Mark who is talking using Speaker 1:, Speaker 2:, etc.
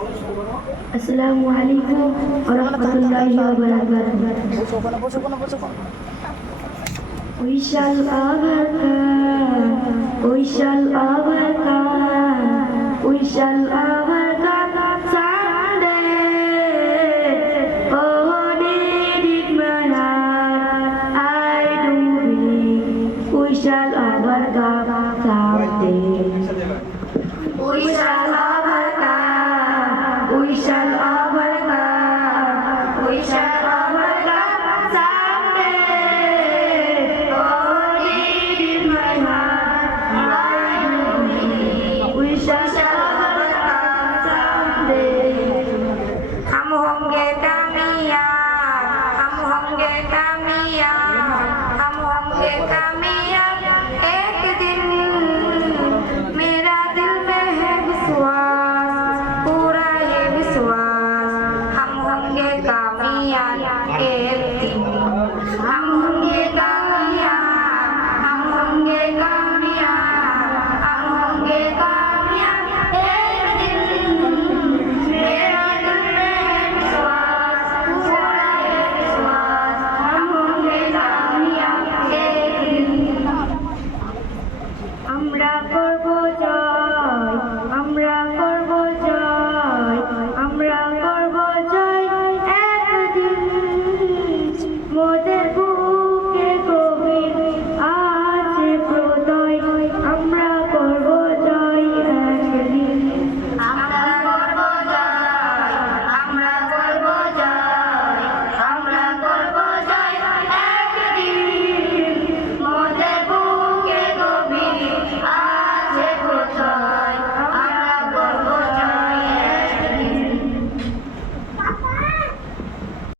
Speaker 1: আসসালামু আলাইকুম ওয়া রাহমাতুল্লাহি ওয়া বারাকাতুহু We shall overcome. We shall overcome. We shall overcome someday. Oh, did it matter? I don't believe we shall overcome someday. We shall overcome. We shall আমরা করব